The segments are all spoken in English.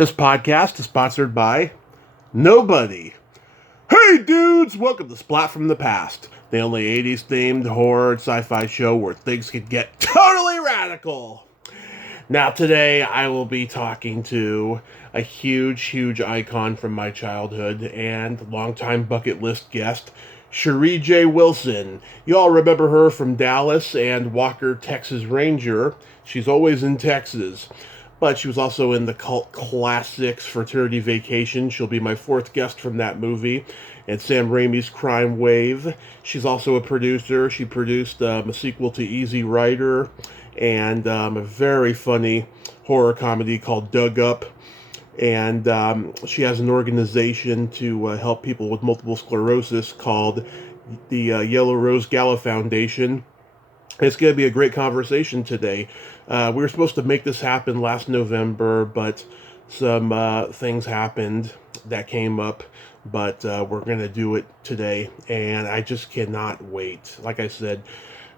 This podcast is sponsored by nobody. Hey dudes, welcome to Splat from the Past, the only 80s themed horror and sci-fi show where things can get totally radical. Now today I will be talking to a huge icon from my childhood and longtime bucket list guest, Sheree J. Wilson. You all remember her from Dallas and Walker, Texas Ranger. She's always in Texas. But she was also in the cult classics Fraternity Vacation. She'll be my fourth guest from that movie. And Sam Raimi's Crimewave. She's also a producer. She produced a sequel to Easy Rider and a very funny horror comedy called Dug Up. And she has an organization to help people with multiple sclerosis called the Yellow Rose Gala Foundation. It's going to be a great conversation today. We were supposed to make this happen last November, but some things happened that came up. But we're going to do it today, and I just cannot wait. Like I said,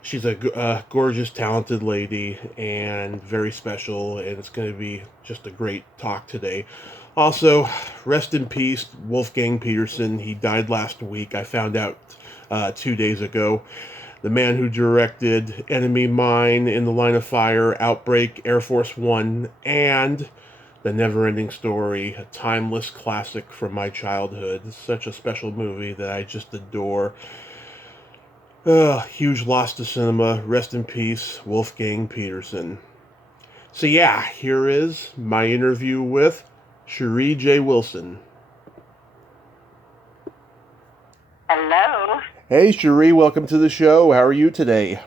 she's a gorgeous, talented lady, and very special, and it's going to be just a great talk today. Also, rest in peace, Wolfgang Peterson. He died last week. I found out 2 days ago. The man who directed Enemy Mine, In the Line of Fire, Outbreak, Air Force One, and The Never-Ending Story, a timeless classic from my childhood. It's such a special movie that I just adore. Huge loss to cinema. Rest in peace, Wolfgang Peterson. So yeah, here is my interview with Sheree J. Wilson. Hello. Hey Sheree, welcome to the show. How are you today?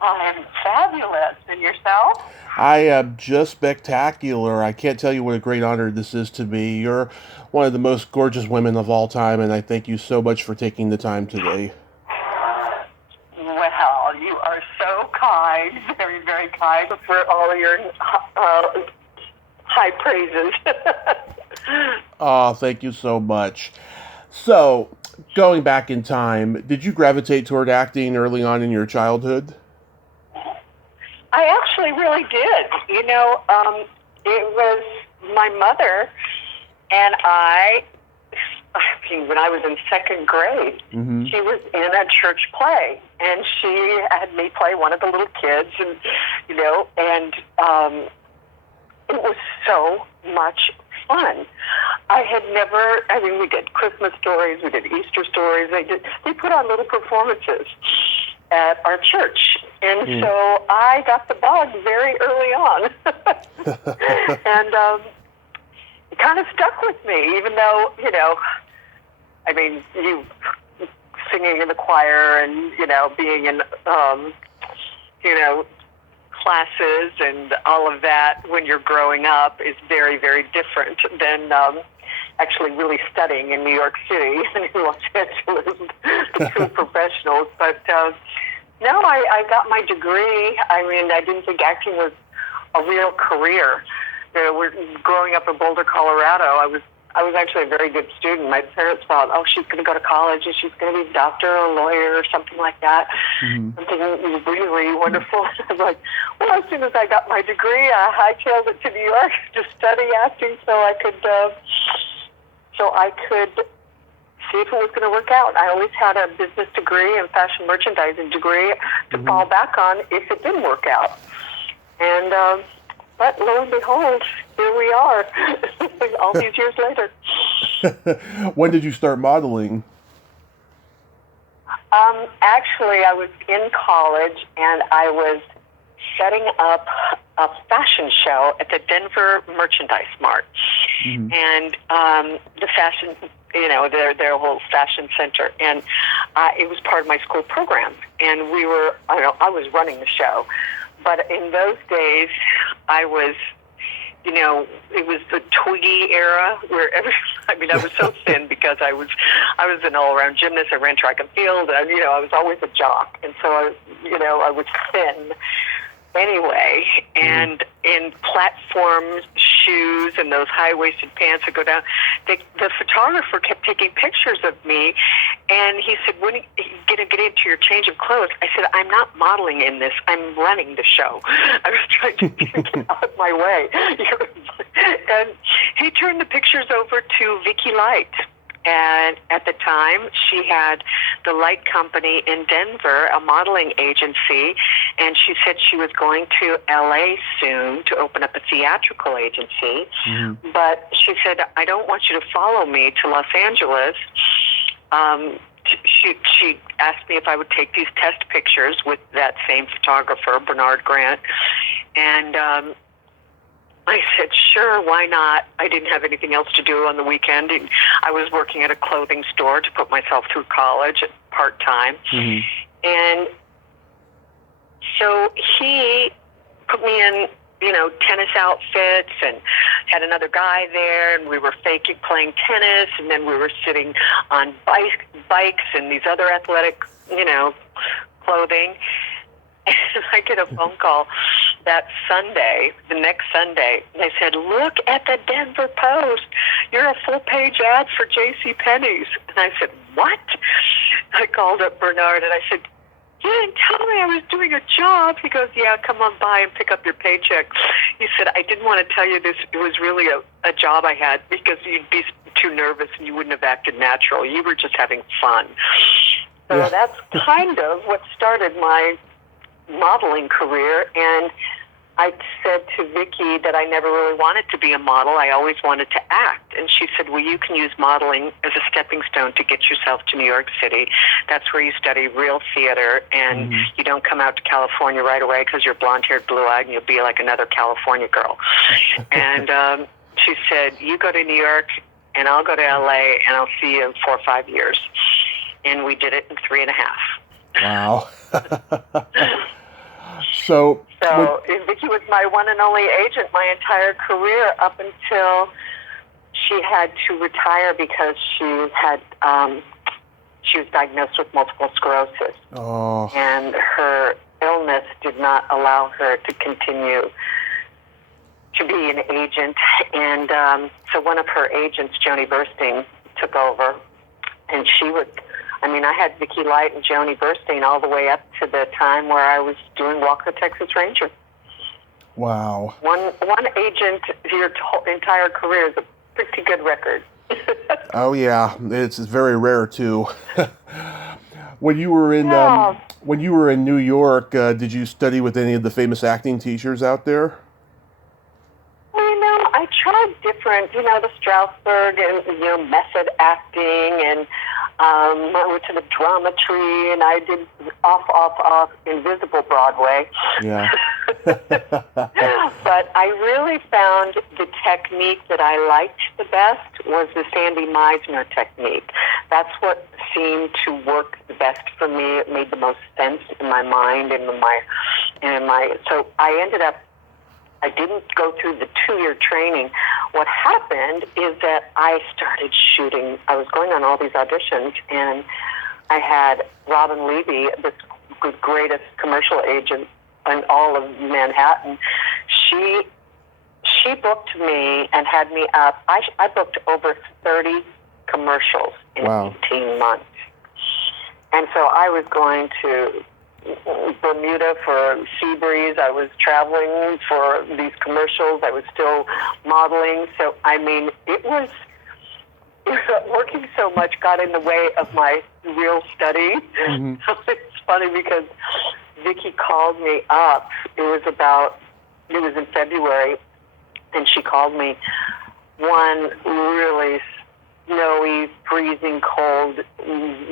I'm fabulous. And yourself? I am just spectacular. I can't tell you what a great honor this is to me. You're one of the most gorgeous women of all time, and I thank you so much for taking the time today. Well, you are so kind, very, very kind for all of your high praises. Oh, thank you so much. So, going back in time, did you gravitate toward acting early on in your childhood? I actually really did. You know, it was my mother and I mean, when I was in second grade, she was in a church play, and she had me play one of the little kids, and, you know, and it was so much fun. I had never, I mean, we did Christmas stories, we did Easter stories, they put on little performances at our church, and so I got the bug very early on, and it kind of stuck with me, even though, you know, I mean, you singing in the choir and, you know, being in, you know, classes and all of that when you're growing up is very, very different than actually really studying in New York City and in Los Angeles, the true professionals. But no, I got my degree. I mean, I didn't think acting was a real career. You know, we're growing up in Boulder, Colorado. I was actually a very good student. My parents thought, oh, she's going to go to college and she's going to be a doctor or a lawyer or something like that. Something really wonderful. I was like, well, as soon as I got my degree, I hightailed it to New York to study acting so I could see if it was going to work out. I always had a business degree and fashion merchandising degree to fall back on if it didn't work out. And but lo and behold, here we are, all these years later. When did you start modeling? Actually, I was in college, and I was setting up a fashion show at the Denver Merchandise Mart. And the fashion, you know, their whole fashion center. And it was part of my school program. And I was running the show. But in those days, I was, you know, it was the Twiggy era where I was so thin because I was an all-around gymnast. I ran track and field, and, you know, I was always a jock. And so, I was thin anyway. And in platform shoes and those high-waisted pants that go down, the photographer kept taking pictures of me, and he said, when are you going to get into your change of clothes? I said, I'm not modeling in this. I'm running the show. I was trying to get out of my way. And he turned the pictures over to Vicki Light. And at the time, she had the Light Company in Denver, a modeling agency, and she said she was going to L.A. soon to open up a theatrical agency. Mm-hmm. But she said, I don't want you to follow me to Los Angeles. She asked me if I would take these test pictures with that same photographer, Bernard Grant. And I said, sure, why not? I didn't have anything else to do on the weekend. I was working at a clothing store to put myself through college at part-time. Mm-hmm. And so he put me in, tennis outfits and had another guy there, and we were playing tennis, and then we were sitting on bikes and these other athletic, clothing. And I get a phone call that Sunday, the next Sunday, and they said, look at the Denver Post. You're a full-page ad for JCPenney's. And I said, what? I called up Bernard, and I said, you didn't tell me I was doing a job. He goes, yeah, come on by and pick up your paycheck. He said, I didn't want to tell you this. It was really a job I had because you'd be too nervous and you wouldn't have acted natural. You were just having fun. So that's kind of what started my modeling career. And I said to Vicki that I never really wanted to be a model. I always wanted to act. And she said, well, you can use modeling as a stepping stone to get yourself to New York City. That's where you study real theater, and you don't come out to California right away because you're blonde-haired, blue-eyed, and you'll be like another California girl. And she said, you go to New York, and I'll go to L.A., and I'll see you in 4 or 5 years. And we did it in 3.5. Wow. So Vicki was my one and only agent my entire career up until she had to retire because she was diagnosed with multiple sclerosis. Oh. And her illness did not allow her to continue to be an agent. And so one of her agents, Joni Burstein, took over, and I had Vicki Light and Joni Burstein all the way up to the time where I was doing Walker, Texas Ranger. Wow. One agent your entire career is a pretty good record. Oh yeah, it's very rare too. When you were in New York, did you study with any of the famous acting teachers out there? I tried different, the Strasberg and method acting, and I went to the drama tree, and I did off, invisible Broadway. Yeah. But I really found the technique that I liked the best was the Sandy Meisner technique. That's what seemed to work the best for me. It made the most sense in my mind and in my. So I didn't go through the 2-year training. What happened is that I started shooting. I was going on all these auditions, and I had Robin Levy, the greatest commercial agent in all of Manhattan. She booked me and had me up. I booked over 30 commercials in 18 months. And so I was going to Bermuda for Seabreeze. I was traveling for these commercials. I was still modeling. So, it was working so much got in the way of my real study. Mm-hmm. It's funny because Vicki called me up. It was in February, and she called me one really snowy, freezing cold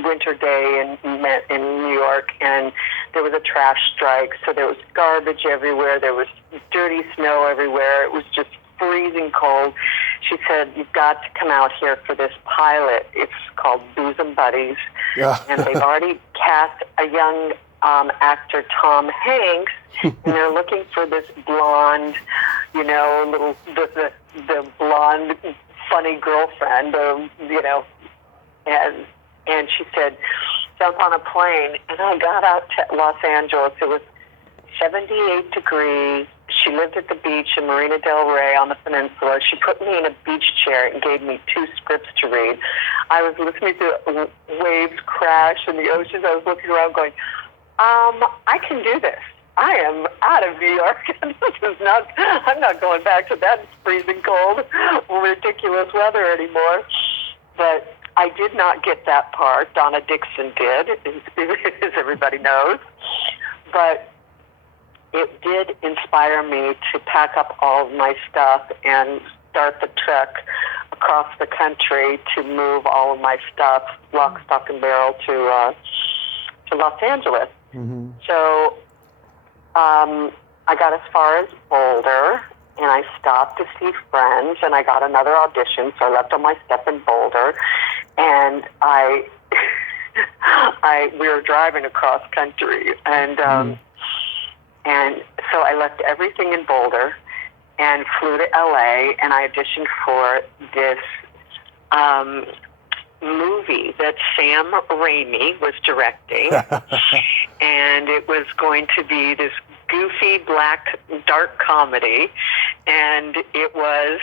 winter day in New York, and there was a trash strike, so there was garbage everywhere. There was dirty snow everywhere. It was just freezing cold. She said, you've got to come out here for this pilot. It's called Bosom Buddies. Yeah. And they've already cast a young actor, Tom Hanks, and they're looking for this blonde, the blonde, funny girlfriend, and she said, jump on a plane. And I got out to Los Angeles. It was 78 degrees. She lived at the beach in Marina del Rey on the peninsula. She put me in a beach chair and gave me 2 scripts to read. I was listening to waves crash in the oceans. I was looking around going, I can do this. I am out of New York. I'm not going back to that freezing cold, ridiculous weather anymore. But I did not get that part. Donna Dixon did, as everybody knows. But it did inspire me to pack up all of my stuff and start the trek across the country to move all of my stuff, lock, stock, and barrel, to Los Angeles. Mm-hmm. So I got as far as Boulder, and I stopped to see friends, and I got another audition, so I left all my stuff in Boulder, and we were driving across country, and so I left everything in Boulder and flew to LA, and I auditioned for this movie that Sam Raimi was directing, and it was going to be this goofy black dark comedy, and it was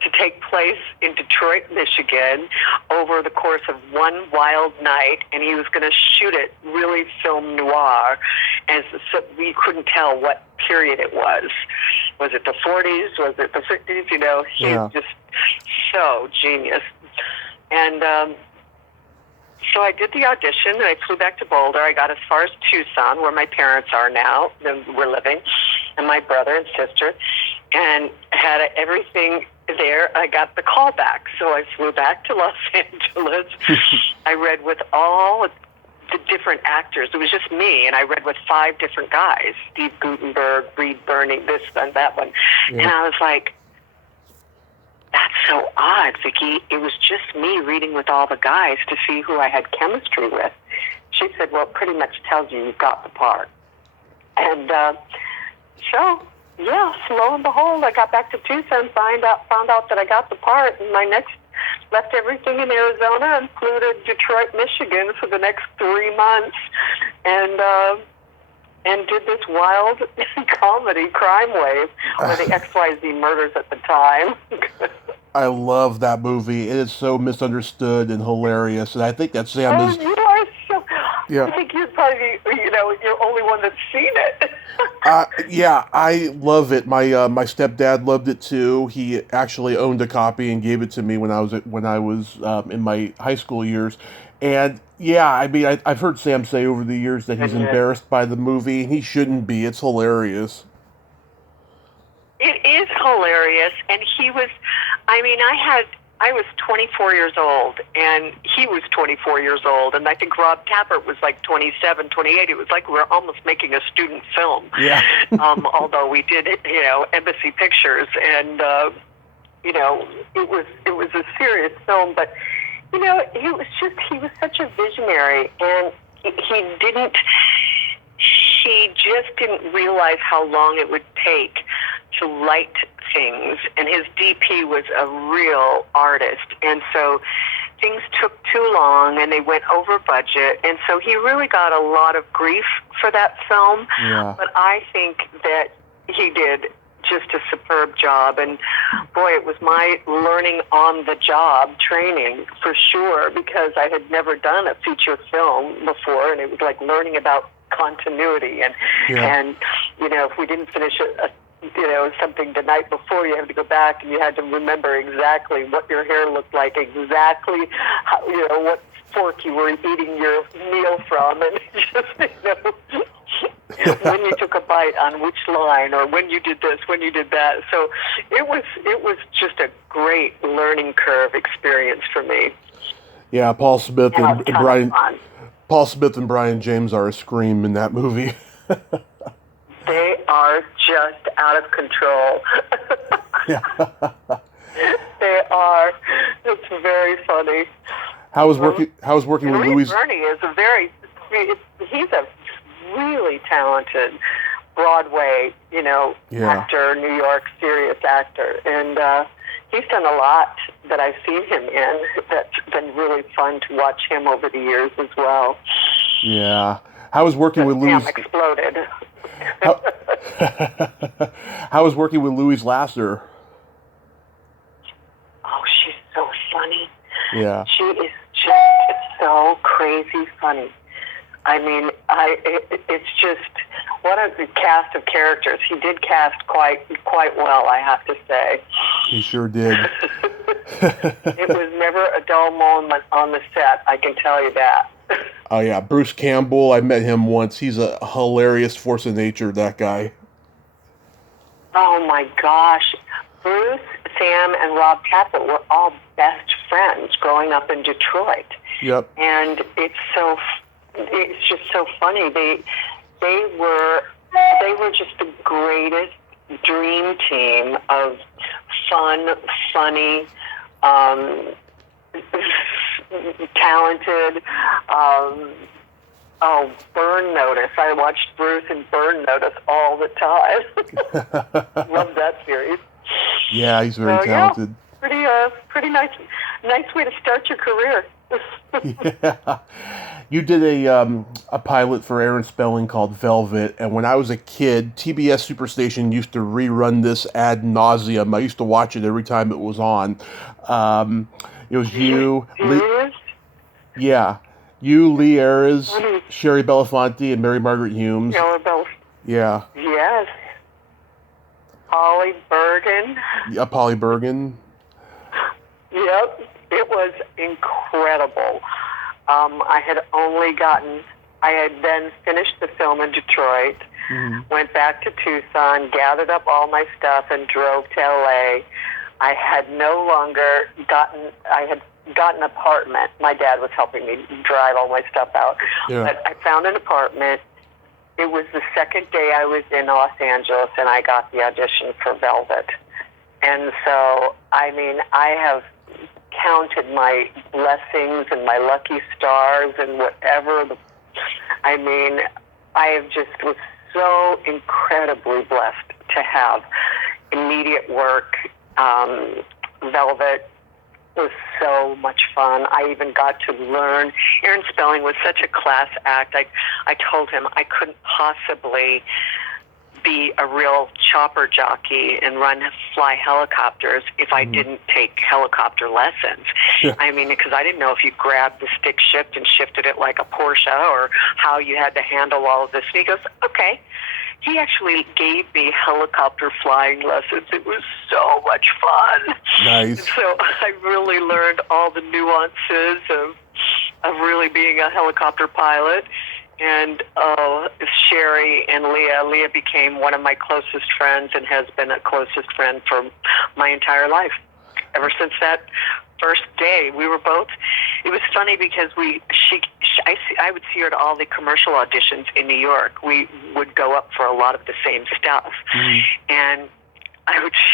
to take place in Detroit, Michigan, over the course of one wild night, and he was going to shoot it really film noir, and so we couldn't tell what period it was. Was it the 40s? Was it the 50s? You know, he's just so genius. And so I did the audition, and I flew back to Boulder. I got as far as Tucson, where my parents are now, we're living, and my brother and sister, and had everything there. I got the call back, so I flew back to Los Angeles. I read with all the different actors. It was just me, and I read with 5 different guys, Steve Guttenberg, Reed Birney, this one, that one. Yeah. And I was like, that's so odd, Vicki. It was just me reading with all the guys to see who I had chemistry with. She said, well, it pretty much tells you you've got the part. And so, yeah, lo and behold, I got back to Tucson, found out that I got the part, and left everything in Arizona and flew to Detroit, Michigan for the next 3 months, and did this wild comedy, Crimewave, or the XYZ murders at the time. I love that movie. It is so misunderstood and hilarious, and I think that Sam is... You are so... Yeah. I think you're probably, you're only one that's seen it. Yeah, I love it. My stepdad loved it too. He actually owned a copy and gave it to me when I was in my high school years. And yeah, I mean, I've heard Sam say over the years that he's embarrassed by the movie, and he shouldn't be. It's hilarious. It is hilarious, and he was. I mean, I was 24 years old, and he was 24 years old, and I think Rob Tapert was like 27, 28. It was like we were almost making a student film. Yeah. Although we did it, Embassy Pictures, and it was a serious film, but he was such a visionary, and he just didn't realize how long it would take to light things, and his DP was a real artist, and so things took too long and they went over budget, and so he really got a lot of grief for that film. Yeah. But I think that he did just a superb job, and boy, it was my learning on the job training for sure, because I had never done a feature film before, and it was like learning about continuity, and if we didn't finish something the night before, you had to go back and you had to remember exactly what your hair looked like, exactly how, what fork you were eating your meal from, and just when you took a bite on which line, or when you did this, when you did that. So it was just a great learning curve experience for me. Yeah, Paul Smith and Brian James are a scream in that movie. They are just out of control. They are. It's very funny. How was working with Louis? Bernie is he's a really talented Broadway, actor, New York serious actor, and he's done a lot that I've seen him in. That's been really fun to watch him over the years as well. Yeah. How was working with Louis? Sam exploded. How was working with Louise Lasser? Oh, she's so funny. Yeah. She is just so crazy funny. I mean, it's just what a cast of characters. He did cast quite well, I have to say. He sure did. It was never a dull moment on the set, I can tell you that. Oh yeah, Bruce Campbell, I met him once. He's a hilarious force of nature, that guy. Oh my gosh. Bruce, Sam, and Rob Tappert were all best friends growing up in Detroit. Yep. And it's just so funny. They were just the greatest dream team of fun, funny, talented. Burn Notice. I watched Bruce and Burn Notice all the time. Love that series. Yeah, he's very talented. Yeah, pretty nice way to start your career. Yeah. You did a pilot for Aaron Spelling called Velvet, and when I was a kid, TBS Superstation used to rerun this ad nauseum. I used to watch it every time it was on. It was you, you, Lee Ayres, Sherry Belafonte, and Mary Margaret Humes. Yeah. Yes. Polly Bergen. Yeah, Polly Bergen. Yep. It was incredible. I had then finished the film in Detroit, went back to Tucson, gathered up all my stuff, and drove to LA. I had got an apartment. My dad was helping me drive all my stuff out. Yeah. But I found an apartment. It was the second day I was in Los Angeles, and I got the audition for Velvet. And so, I mean, I have counted my blessings and my lucky stars and whatever. I have just was so incredibly blessed to have immediate work. Velvet was so much fun. I even got to learn. Aaron Spelling was such a class act. I told him I couldn't possibly be a real chopper jockey and fly helicopters if I didn't take helicopter lessons. Yeah. I mean, because I didn't know if you grabbed the stick shift and shifted it like a Porsche or how you had to handle all of this. And he goes, okay. He actually gave me helicopter flying lessons. It was so much fun. Nice. So I really learned all the nuances of really being a helicopter pilot. And Sheree and Leah became one of my closest friends and has been a closest friend for my entire life. Ever since that first day, we were both. It was funny because I would see her at all the commercial auditions in New York. We would go up for a lot of the same stuff, and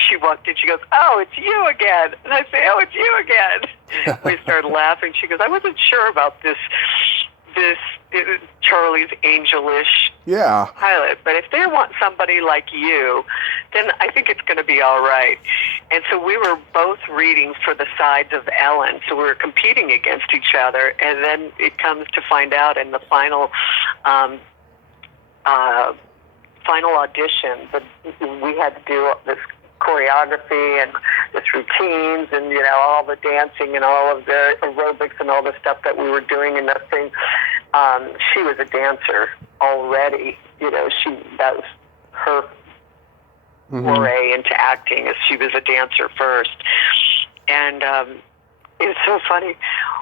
she walked in. She goes, "Oh, it's you again," and I say, "Oh, it's you again." We started laughing. She goes, "I wasn't sure about this Charlie's Angel-ish pilot, but if they want somebody like you, then I think it's going to be all right." And so we were both reading for the sides of Ellen, so we were competing against each other, and then it comes to find out in the final audition that we had to do this choreography and this routines and, you know, all the dancing and all of the aerobics and all the stuff that we were doing and that thing. She was a dancer already. You know, that was her foray into acting, as she was a dancer first. And it was so funny.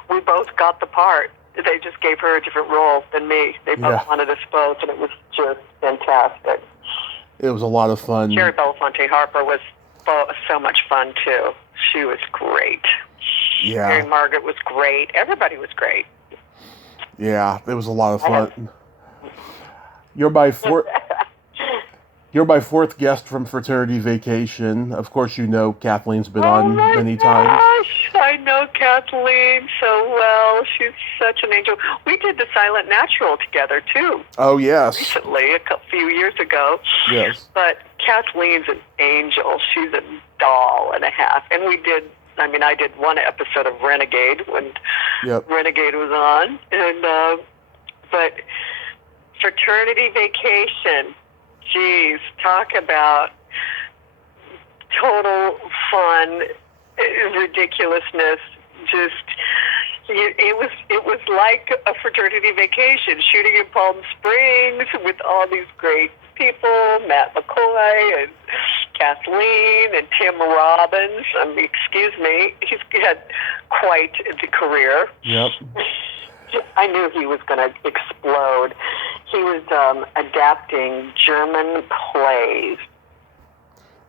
We both got the part. They just gave her a different role than me. They both wanted us both, and it was just fantastic. It was a lot of fun. Sherry Belafonte Harper was so much fun, too. She was great. Yeah. Mary Margaret was great. Everybody was great. Yeah, it was a lot of fun. You're my fourth guest from Fraternity Vacation. Of course, you know Kathleen's been on many times. I know Kathleen so well. She's such an angel. We did The Silent Natural together, too. Oh, yes. Recently, a few years ago. Yes. But Kathleen's an angel. She's a doll and a half. And I did one episode of Renegade when Renegade was on. And but Fraternity Vacation, geez, talk about total fun, ridiculousness. Just, It was like a fraternity vacation, shooting in Palm Springs with all these great people, Matt McCoy and Kathleen and Tim Robbins. I mean, excuse me, he's had quite the career. Yep. I knew he was going to explode. He was adapting German plays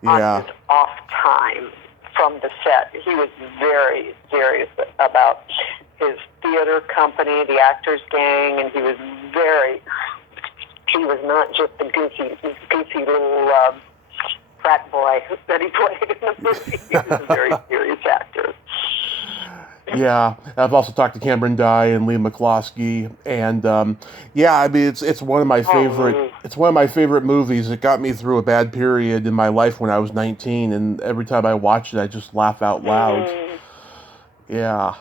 on his off time from the set. He was very serious about his theater company, the Actors Gang, and he was not just a goofy little frat boy that he played in the movie. He was a very serious actor. Yeah, I've also talked to Cameron Dye and Lee McCloskey, and I mean it's one of my favorite. It's one of my favorite movies. It got me through a bad period in my life when I was 19, and every time I watch it, I just laugh out loud. Yeah,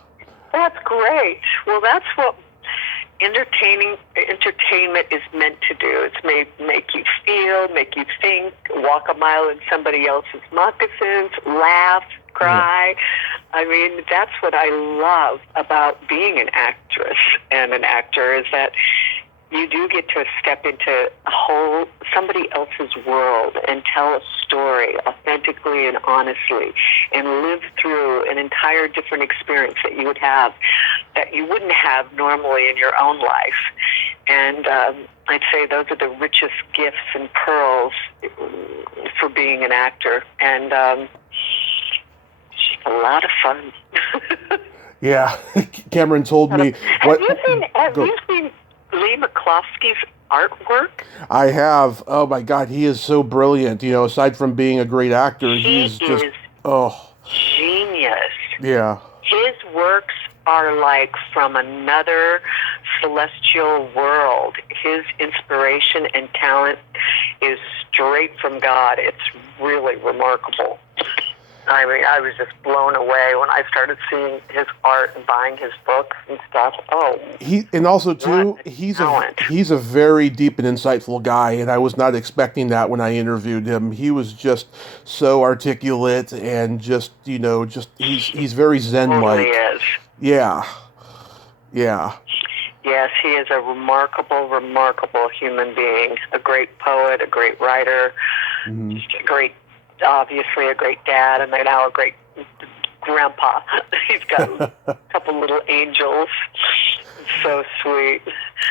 that's great. Well, that's what entertainment is meant to do. It's make you feel, make you think, walk a mile in somebody else's moccasins, laugh, cry. Yeah. I mean, that's what I love about being an actress and an actor, is that you do get to step into somebody else's world and tell a story authentically and honestly and live through an entire different experience that you would have, that you wouldn't have normally in your own life. And I'd say those are the richest gifts and pearls for being an actor. And a lot of fun. Yeah, Cameron told me. Have you seen Lee McCloskey's artwork? I have. Oh my God, he is so brilliant. You know, aside from being a great actor, he's just genius. Yeah. His works are like from another celestial world. His inspiration and talent is straight from God. It's really remarkable. I mean, I was just blown away when I started seeing his art and buying his books and stuff. He's a very deep and insightful guy, and I was not expecting that when I interviewed him. He was just so articulate and he's very Zen-like. Totally is. Yeah. Yeah. Yes, he is a remarkable, remarkable human being. A great poet, a great writer, obviously a great dad, and now a great grandpa. He's got a couple little angels. So sweet.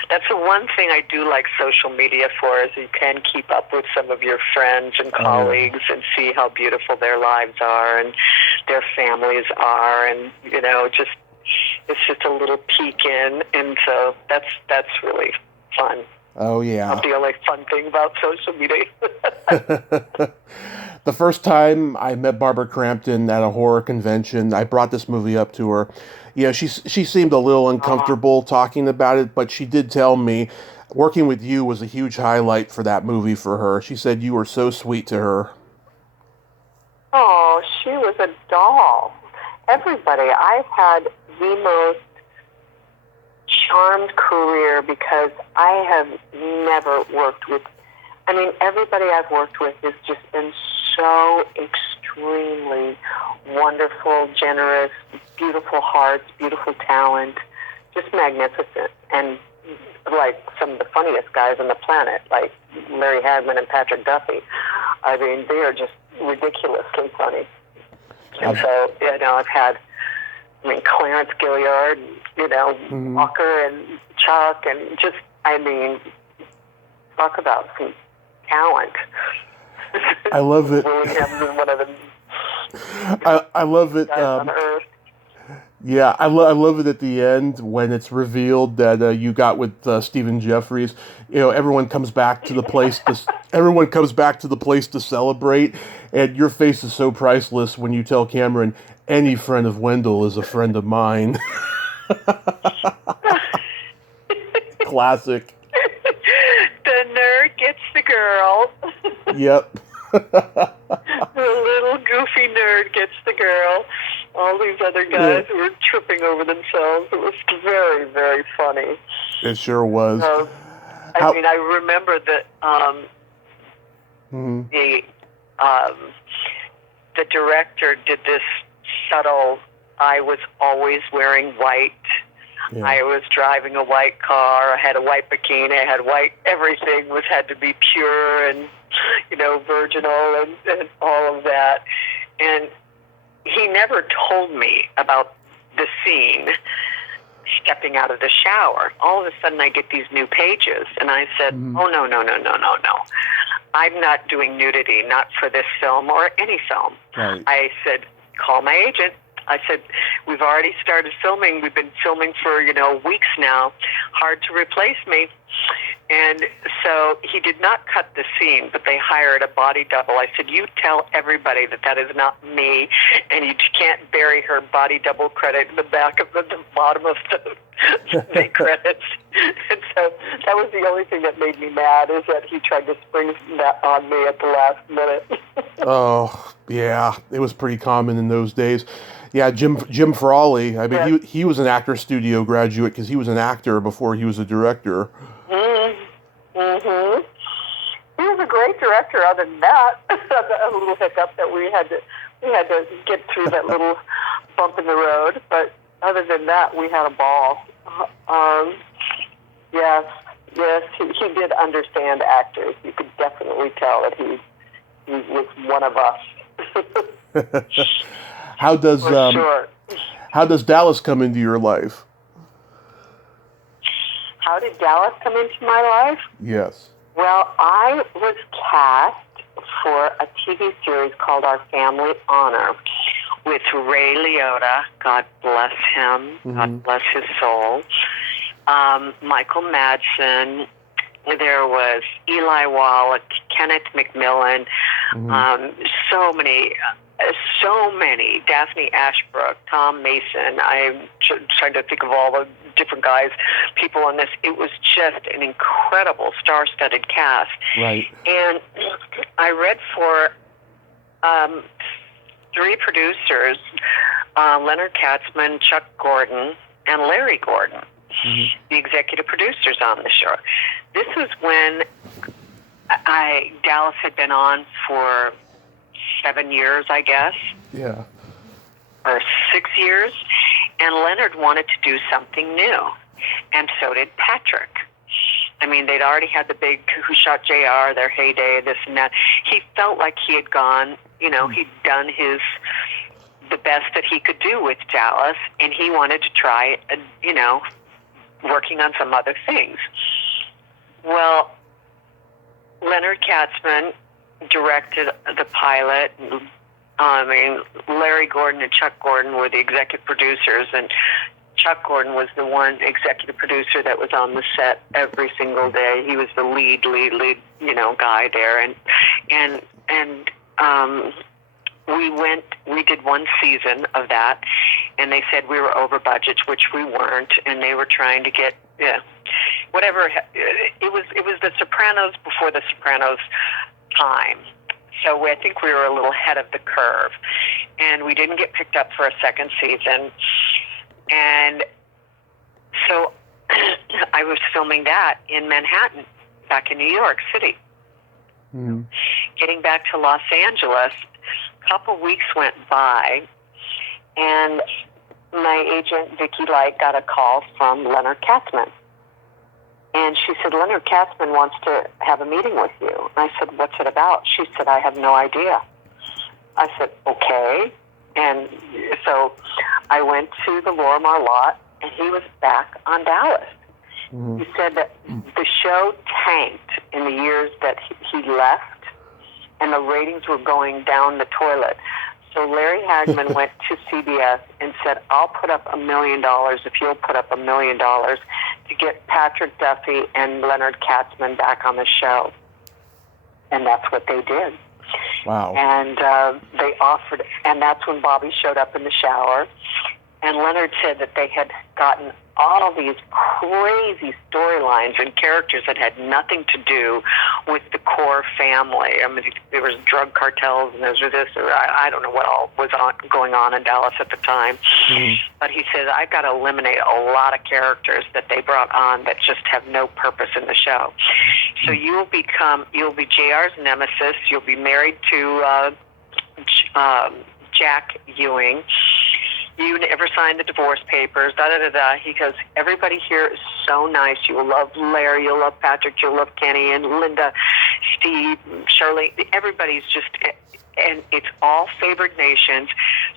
That's the one thing I do like social media for, is you can keep up with some of your friends and colleagues and see how beautiful their lives are and their families are, and it's just a little peek in, and so that's really fun. Oh yeah. That's the only fun thing about social media. The first time I met Barbara Crampton at a horror convention, I brought this movie up to her. You know, she seemed a little uncomfortable talking about it, but she did tell me working with you was a huge highlight for that movie for her. She said you were so sweet to her. Oh, she was a doll. Everybody. I've had the most charmed career because I have never worked with, everybody I've worked with has just been so extremely wonderful, generous, beautiful hearts, beautiful talent, just magnificent. And like some of the funniest guys on the planet, like Larry Hagman and Patrick Duffy. I mean, they are just ridiculously funny. And so, I've had, Clarence Gilliard, Walker and Chuck, and just, talk about some talent. I love it. Williams is one of the I love it. guys on Earth. Yeah, I love it at the end when it's revealed that you got with Stephen Jeffries. Everyone comes back to the place to celebrate, and your face is so priceless when you tell Cameron, any friend of Wendell is a friend of mine. Classic. The nerd gets the girl. Yep. The little goofy nerd gets the girl. All these other guys who were tripping over themselves. It was very, very funny. It sure was. I remember that the director did this subtle, I was always wearing white Yeah. I was driving a white car. I had a white bikini. I had white. Everything had to be pure and, virginal and all of that. And he never told me about the scene stepping out of the shower. All of a sudden, I get these new pages, and I said, "Oh, no. I'm not doing nudity, not for this film or any film." Right. I said, "Call my agent." I said, "We've already started filming. We've been filming for, weeks now. Hard to replace me." And so he did not cut the scene, but they hired a body double. I said, "You tell everybody that is not me, and you can't bury her body double credit in the back of the bottom of the credits." And so that was the only thing that made me mad, is that he tried to spring that on me at the last minute. Oh, yeah. It was pretty common in those days. Yeah, Jim Frawley. I mean, he was an actor studio graduate because he was an actor before he was a director. Mm-hmm. He was a great director. Other than that, a little hiccup that we had to get through, that little bump in the road. But other than that, we had a ball. Yes, he did understand actors. You could definitely tell that he was one of us. How does sure. How does Dallas come into your life? How did Dallas come into my life? Yes. Well, I was cast for a TV series called Our Family Honor with Ray Liotta, God bless him, God bless his soul, Michael Madsen. There was Eli Wallach, Kenneth McMillan, so many, Daphne Ashbrook, Tom Mason. I'm trying to think of all the different guys, people on this. It was just an incredible star-studded cast. Right. And I read for 3 producers, Leonard Katzman, Chuck Gordon, and Larry Gordon, the executive producers on the show. This was when Dallas had been on for 7 years, I guess. Yeah. Or 6 years. And Leonard wanted to do something new. And so did Patrick. I mean, they'd already had the big Who Shot JR, their heyday, this and that. He felt like he had gone, he'd done the best that he could do with Dallas, and he wanted to try, working on some other things. Well, Leonard Katzman directed the pilot. Larry Gordon and Chuck Gordon were the executive producers, and Chuck Gordon was the one executive producer that was on the set every single day. He was the lead, guy there, and we did one season of that, and they said we were over budget, which we weren't, and they were trying to get whatever. It was the Sopranos before the Sopranos time. So I think we were a little ahead of the curve, and we didn't get picked up for a second season. And so I was filming that in Manhattan, back in New York City. Getting back to Los Angeles, a couple weeks went by, and my agent, Vicki Light, got a call from Leonard Katzman. And she said, "Leonard Katzman wants to have a meeting with you." And I said, "What's it about?" She said, "I have no idea." I said, "Okay." And so I went to the Lorimar lot, and he was back on Dallas. He said that the show tanked in the years that he left, and the ratings were going down the toilet. So Larry Hagman went to CBS and said, "I'll put up $1 million if you'll put up $1 million to get Patrick Duffy and Leonard Katzman back on the show." And that's what they did. Wow. And they offered, and that's when Bobby showed up in the shower. And Leonard said that they had gotten all these crazy storylines and characters that had nothing to do with the core family. I mean, there was drug cartels, and there was this, or I don't know what all was going on in Dallas at the time. But he said, "I've got to eliminate a lot of characters that they brought on that just have no purpose in the show. So you'll be JR's nemesis. You'll be married to Jack Ewing. you never signed the divorce papers, da-da-da-da. He goes, everybody here is so nice. You'll love Larry, you'll love Patrick, you'll love Kenny and Linda, Steve, Charlene. Everybody's just, and it's all favored nations.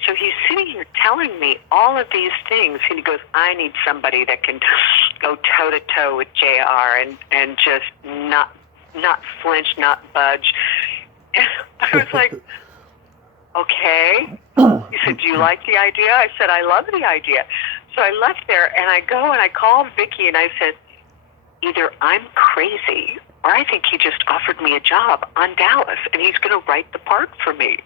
So he's sitting here telling me all of these things. And he goes, I need somebody that can go toe-to-toe with JR and just not flinch, not budge. I was like, okay. He said, do you like the idea? I said, I love the idea. So I left there, and I go and I called Vicky, and I said, either I'm crazy or I think he just offered me a job on Dallas, and he's going to write the part for me.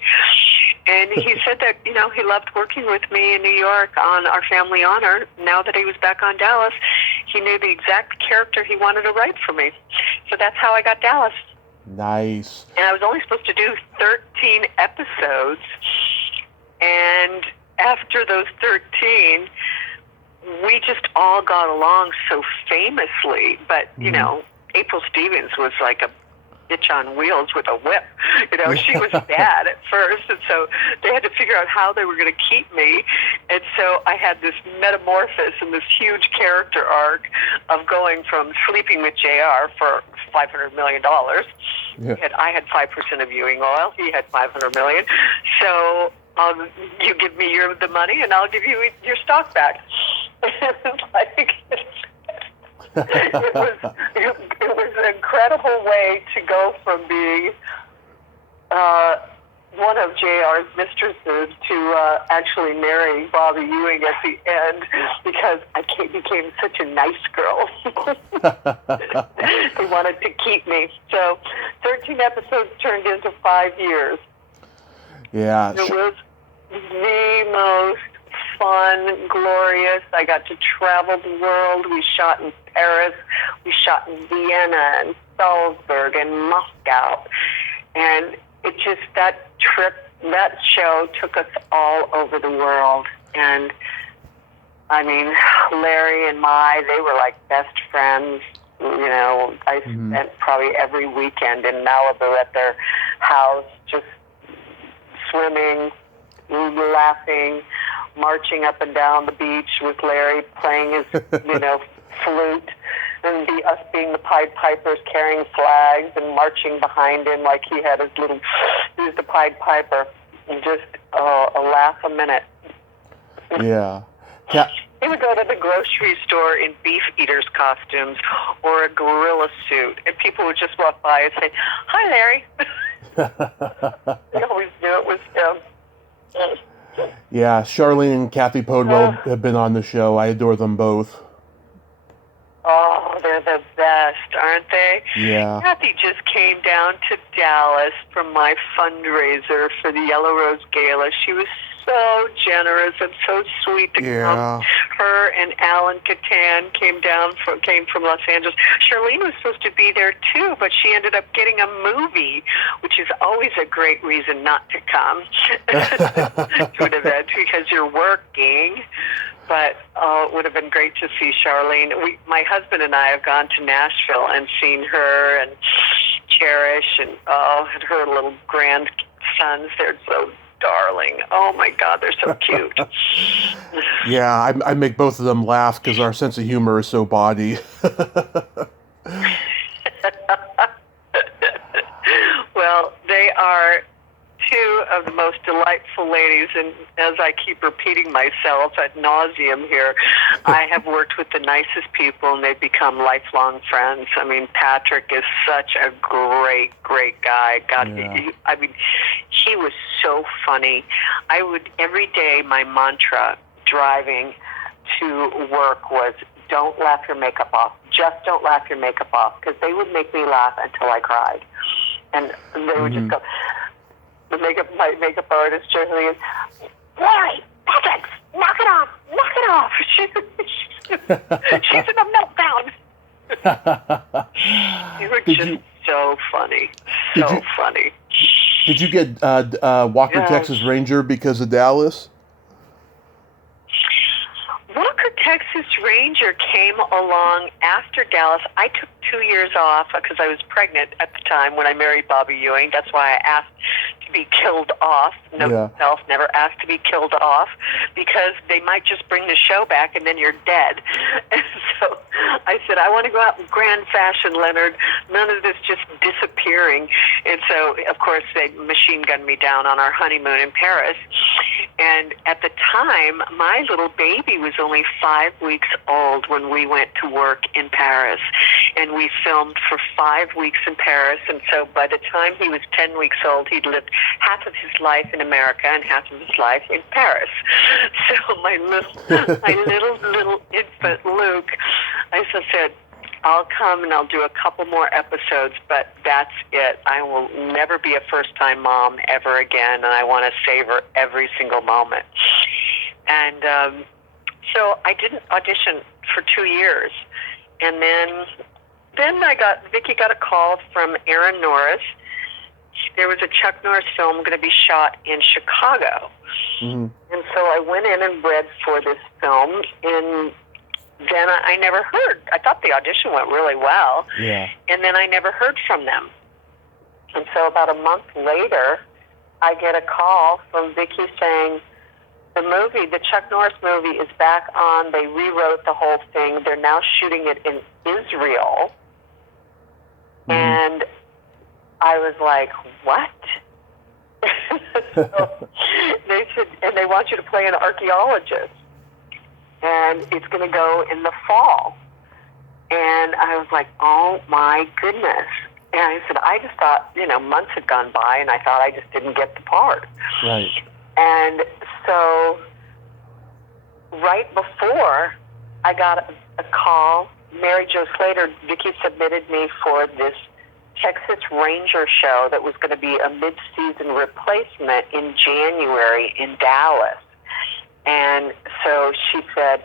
And he said that, you know, he loved working with me in New York on Our Family Honor. Now that he was back on Dallas, he knew the exact character he wanted to write for me. So that's how I got Dallas. Nice. And I was only supposed to do 13 episodes. And after those 13, we just all got along so famously. But, you know, April Stevens was like a bitch on wheels with a whip. You know, she was bad at first, and so they had to figure out how they were going to keep me. And so I had this metamorphosis and this huge character arc of going from sleeping with JR for $500 million. Yeah. I had 5% of viewing oil. He had $500 million. So you give me the money, and I'll give you your stock back. Like, it was an incredible way to go from being one of JR's mistresses to actually marrying Bobby Ewing at the end, because I became such a nice girl. They wanted to keep me. So 13 episodes turned into 5 years. Yeah. It was the most fun, glorious. I got to travel the world. We shot in Paris. We shot in Vienna and Salzburg and Moscow. And it just, that trip, that show took us all over the world. And, I mean, Larry and they were like best friends. You know, I spent probably every weekend in Malibu at their house, just swimming, laughing, marching up and down the beach with Larry playing his, flute, and us being the Pied Pipers carrying flags and marching behind him like he was the Pied Piper. And just a laugh a minute. Yeah. He would go to the grocery store in beef eater's costumes or a gorilla suit, and people would just walk by and say, "Hi, Larry." They always knew it was him. Yeah, Charlene and Kathy Podwell have been on the show. I adore them both. Oh, they're the best, aren't they? Yeah. Kathy just came down to Dallas for my fundraiser for the Yellow Rose Gala. She was so generous and so sweet to come. Her and Alan Catan came from Los Angeles. Charlene was supposed to be there too, but she ended up getting a movie, which is always a great reason not to come to an event because you're working. But it would have been great to see Charlene. My husband and I have gone to Nashville and seen her and Cherish and her little grandsons. They're so darling. Oh my God, they're so cute. Yeah, I make both of them laugh because our sense of humor is so bawdy. Well, they are two of the most delightful ladies, and as I keep repeating myself ad nauseum here, I have worked with the nicest people, and they've become lifelong friends. I mean, Patrick is such a great, great guy. God, he was so funny. Every day, my mantra driving to work was, don't laugh your makeup off. Just don't laugh your makeup off, because they would make me laugh until I cried. And they would just go, my makeup artist, Shirley, is, Larry, Patrick, knock it off. She's in a meltdown. They were just so funny, funny. Did you get Walker, Texas Ranger because of Dallas? Walker, Texas Texas Ranger came along after Dallas. I took 2 years off because I was pregnant at the time when I married Bobby Ewing. That's why I asked to be killed off. Self never asked to be killed off because they might just bring the show back and then you're dead. And so I said, I want to go out in grand fashion, Leonard. None of this just disappearing. And so, of course, they machine gunned me down on our honeymoon in Paris. And at the time, my little baby was only 5 weeks old when we went to work in Paris. And we filmed for 5 weeks in Paris. And so by the time he was 10 weeks old, he'd lived half of his life in America and half of his life in Paris. So my little infant Luke, I just said, I'll come and I'll do a couple more episodes, but that's it. I will never be a first-time mom ever again, and I want to savor every single moment. And so I didn't audition for 2 years. And then Vicki got a call from Aaron Norris. There was a Chuck Norris film going to be shot in Chicago. Mm-hmm. And so I went in and read for this film, and then I never heard. I thought the audition went really well. Yeah. And then I never heard from them. And so about a month later, I get a call from Vicki saying, the Chuck Norris movie is back on. They rewrote the whole thing. They're now shooting it in Israel. Mm-hmm. And I was like, what? So they said, and they want you to play an archaeologist. And it's going to go in the fall. And I was like, oh my goodness. And I said, I just thought, months had gone by and I thought I just didn't get the part. Right. And so right before I got a call, Mary Jo Slater, Vicki submitted me for this Texas Ranger show that was going to be a mid-season replacement in January in Dallas. And so she said,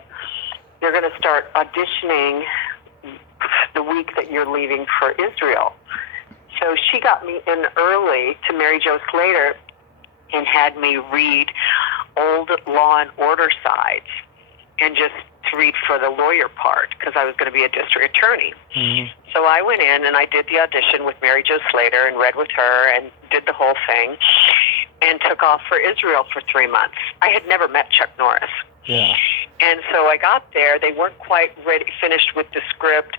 you're going to start auditioning the week that you're leaving for Israel. So she got me in early to Mary Jo Slater and had me read old Law and Order sides and just to read for the lawyer part because I was going to be a district attorney. Mm-hmm. So I went in and I did the audition with Mary Jo Slater and read with her and did the whole thing and took off for Israel for 3 months. I had never met Chuck Norris. Yeah. And so I got there. They weren't quite finished with the script.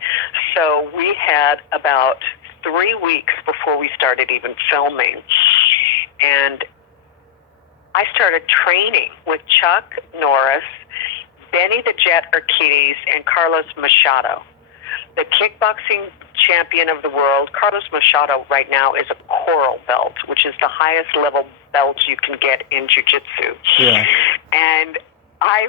So we had about 3 weeks before we started even filming. And I started training with Chuck Norris, Benny the Jet Urquidez, and Carlos Machado. The kickboxing champion of the world, Carlos Machado, right now is a coral belt, which is the highest level belt you can get in jiu-jitsu. Yeah. And I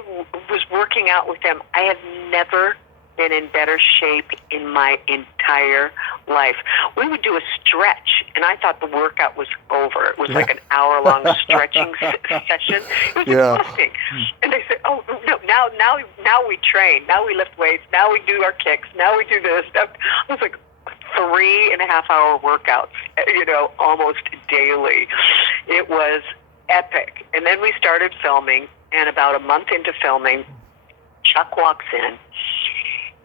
was working out with them. I have never been in better shape in my entire life. We would do a stretch, and I thought the workout was over. It was like an hour-long stretching session. It was exhausting. And they said, oh, no, now we train. Now we lift weights. Now we do our kicks. Now we do this. I was like 3.5-hour workouts, almost daily. It was epic. And then we started filming, and about a month into filming, Chuck walks in,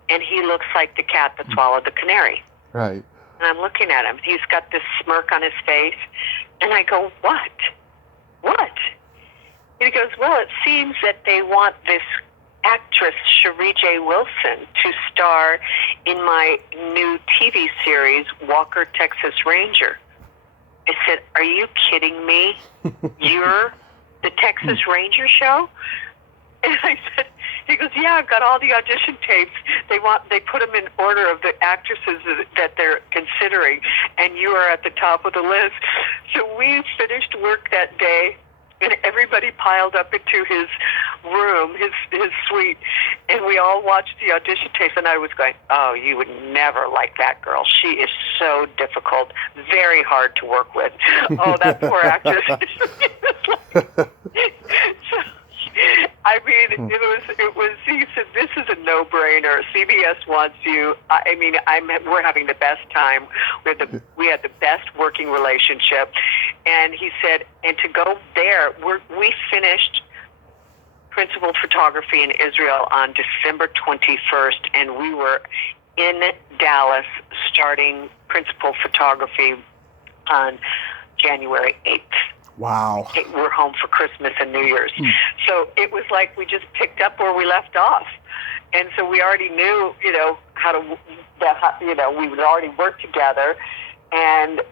and he looks like the cat that swallowed the canary. Right. And I'm looking at him. He's got this smirk on his face. And I go, what? What? And he goes, well, it seems that they want this actress, Sheree J. Wilson, to star in my new TV series, Walker, Texas Ranger. I said, are you kidding me? You're the Texas Ranger show? And I said, he goes, yeah, I've got all the audition tapes. They put them in order of the actresses that they're considering, and you are at the top of the list. So we finished work that day, and everybody piled up into his room, his suite, and we all watched the audition tapes, and I was going, oh, you would never like that girl. She is so difficult, very hard to work with. Oh, that poor actress. I mean, it was. He said, "This is a no-brainer. CBS wants you." I mean, we're having the best time. We had the best working relationship, and he said, "And to go there, we finished principal photography in Israel on December 21st, and we were in Dallas starting principal photography on January 8th. Wow. We're home for Christmas and New Year's. So it was like we just picked up where we left off. And so we already knew, how to, we would already work together. And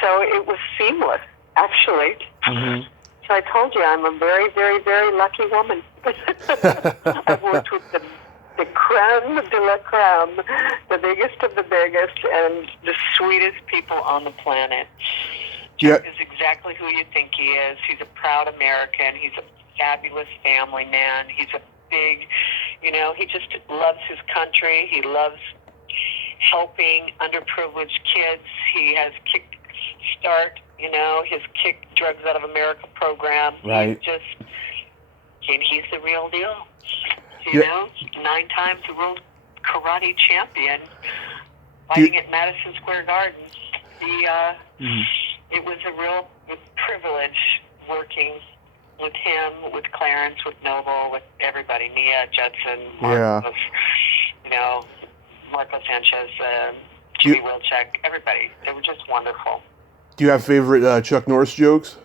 so it was seamless, actually. Mm-hmm. So I told you, I'm a very, very, very lucky woman. I've worked with the creme de la creme, the biggest of the biggest, and the sweetest people on the planet. Chuck is exactly who you think he is. He's a proud American. He's a fabulous family man. He's a big, he just loves his country. He loves helping underprivileged kids. He has Kickstart, his Kick Drugs Out of America program. Right. He's the real deal. 9 times the world karate champion, fighting at Madison Square Garden. It was a real privilege working with him, with Clarence, with Noble, with everybody, Mia, Judson, Marcos, Marco Sanchez, Jimmy Wilczek, everybody. They were just wonderful. Do you have favorite Chuck Norris jokes?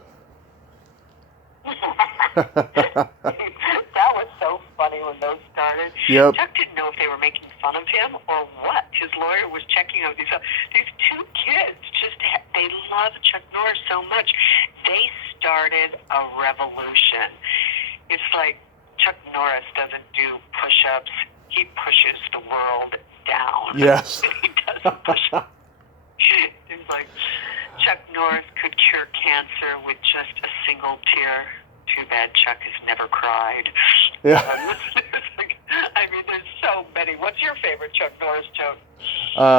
That was so funny when those started. Yep. Chuck didn't know if they were making fun of him or what. His lawyer was checking out these two kids. They love Chuck Norris so much. They started a revolution. It's like Chuck Norris doesn't do push-ups. He pushes the world down. Yes. He doesn't push up. He's like, Chuck Norris could cure cancer with just a single tear. Too bad Chuck has never cried. Yeah. There's so many. What's your favorite Chuck Norris joke?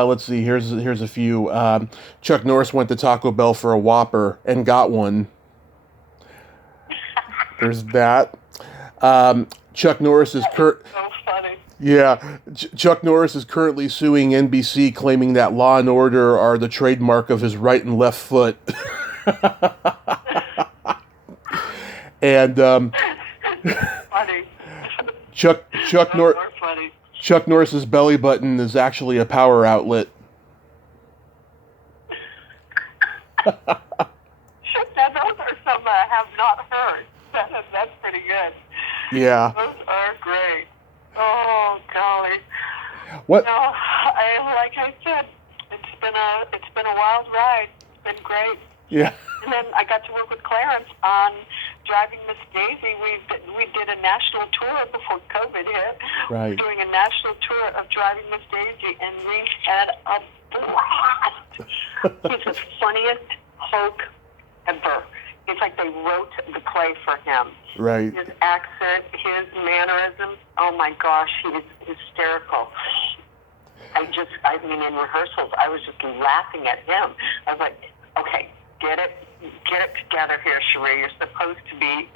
Let's see. Here's a few. Chuck Norris went to Taco Bell for a Whopper and got one. There's that. Chuck Norris is so funny. Yeah, Chuck Norris is currently suing NBC, claiming that Law and Order are the trademark of his right and left foot. And funny. Chuck Norris's belly button is actually a power outlet. Now, those are some I have not heard. That's pretty good. Yeah. Those are great. Oh, golly. What? Like I said, it's been a wild ride. It's been great. Yeah. And then I got to work with Clarence on Driving Miss Daisy. We did a national tour before COVID hit. Right. We were doing a national tour of Driving Miss Daisy, and we had a blast. He's the funniest hoke ever. It's like they wrote the play for him. Right. His accent, his mannerisms, oh my gosh, he was hysterical. In rehearsals, I was just laughing at him. I was like, okay, get it together here, Sheree. You're supposed to be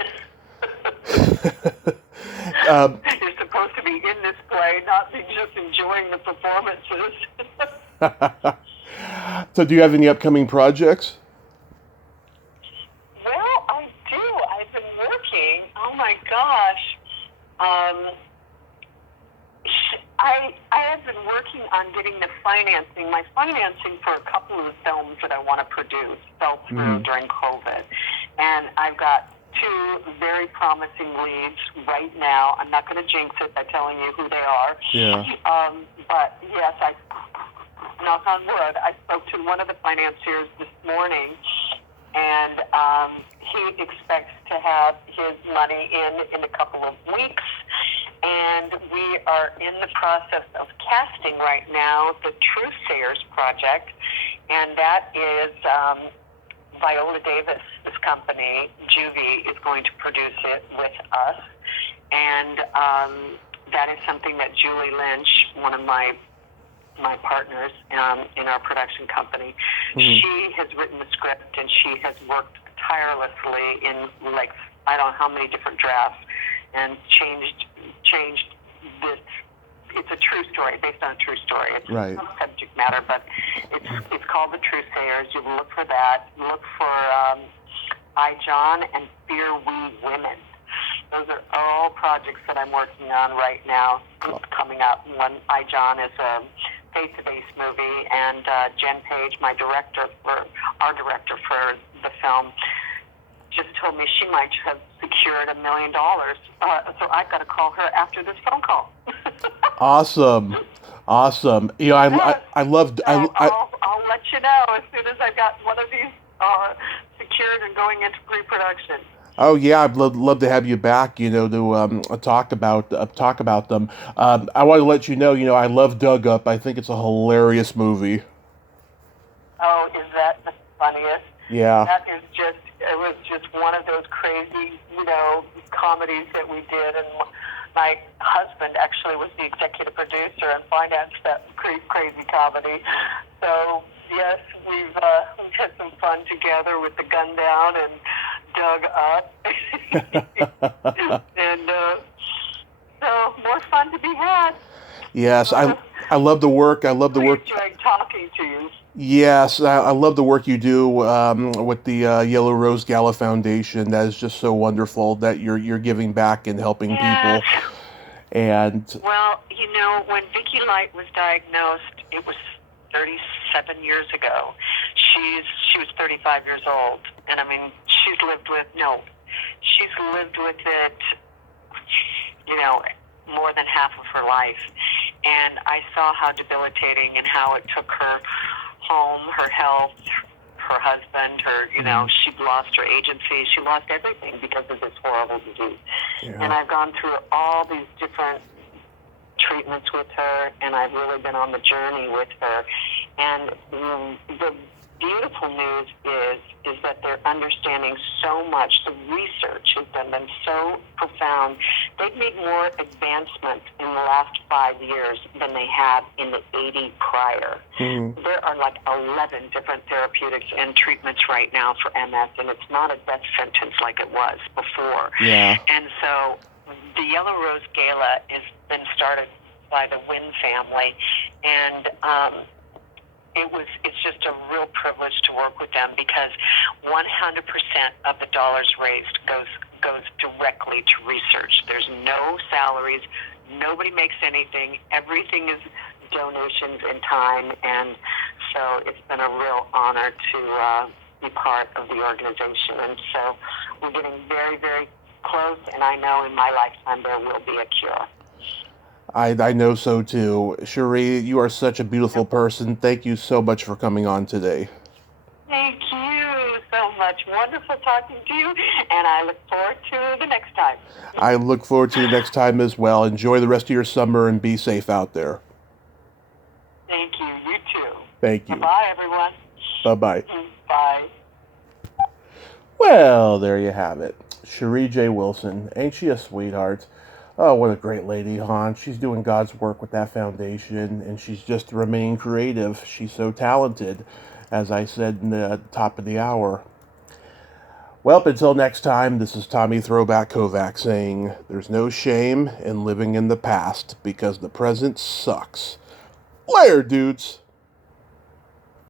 in this play, not be just enjoying the performances. So do you have any upcoming projects? Well, I do. I've been working. Oh my gosh. I have been working on getting my financing for a couple of the films that I want to produce fell through during COVID. And I've got 2 very promising leads right now. I'm not going to jinx it by telling you who they are. Yeah. But yes, I knock on wood, I spoke to one of the financiers this morning, and he expects to have his money in a couple of weeks. And we are in the process of casting right now the Truth Sayers project, and that is Viola Davis, this company, Juvie, is going to produce it with us. And that is something that Julie Lynch, one of my partners in our production company, she has written the script, and she has worked tirelessly in I don't know how many different drafts, and changed this. It's a true story, based on a true story. It's right. Some subject matter, but it's called The Truth Sayers. You look for that. Look for I, John, and Fear We Women. Those are all projects that I'm working on right now, coming up. One, John, is a face-to-face movie, and Jen Page, our director for the film, just told me she might have secured $1 million. So I've got to call her after this phone call. Awesome. You know, I loved. I'll let you know as soon as I've got one of these secured and going into pre-production. Oh yeah, I'd love to have you back. You know, to talk about them. I want to let you know. You know, I love Dug Up. I think it's a hilarious movie. Oh, is that the funniest? Yeah. That is just. It was just one of those crazy, comedies that we did, and my husband actually was the executive producer and financed that crazy comedy. So yes, we've had some fun together with The Gun Down and Dug Up, and so more fun to be had. Yes, I love the work. I love the work. I enjoyed talking to you. Yes, I love the work you do with the Yellow Rose Gala Foundation. That is just so wonderful that you're giving back and helping people. And well, when Vicki Light was diagnosed, it was 37 years ago. She was 35 years old, and I mean, she's lived with it, more than half of her life. And I saw how debilitating and how it took her home, her health, her husband, she'd lost her agency. She lost everything because of this horrible disease. Yeah. And I've gone through all these different treatments with her, and I've really been on the journey with her. And the beautiful news is that they're understanding so much. The research has been so profound. They've made more advancements in the last 5 years than they have in the 80 prior. Mm-hmm. There are like 11 different therapeutics and treatments right now for MS, and it's not a death sentence like it was before. Yeah. And so the Yellow Rose Gala has been started by the Wynn family, and it's just a real privilege to work with them because 100% of the dollars raised goes directly to research. There's no salaries, nobody makes anything, everything is donations in time, and so it's been a real honor to be part of the organization. And so we're getting very, very close, and I know in my lifetime there will be a cure. I know so too. Sheree, you are such a beautiful person. Thank you so much for coming on today. Thank you so much. Wonderful talking to you, and I look forward to the next time. I look forward to the next time as well. Enjoy the rest of your summer and be safe out there. Thank you. You too. Thank you. Bye, everyone. Bye-bye. Bye. Well, there you have it. Sheree J. Wilson. Ain't she a sweetheart? Oh, what a great lady, hon. She's doing God's work with that foundation, and she's just remaining creative. She's so talented, as I said in the top of the hour. Well, until next time, this is Tommy Throwback Kovac saying, there's no shame in living in the past, because the present sucks. Later, dudes.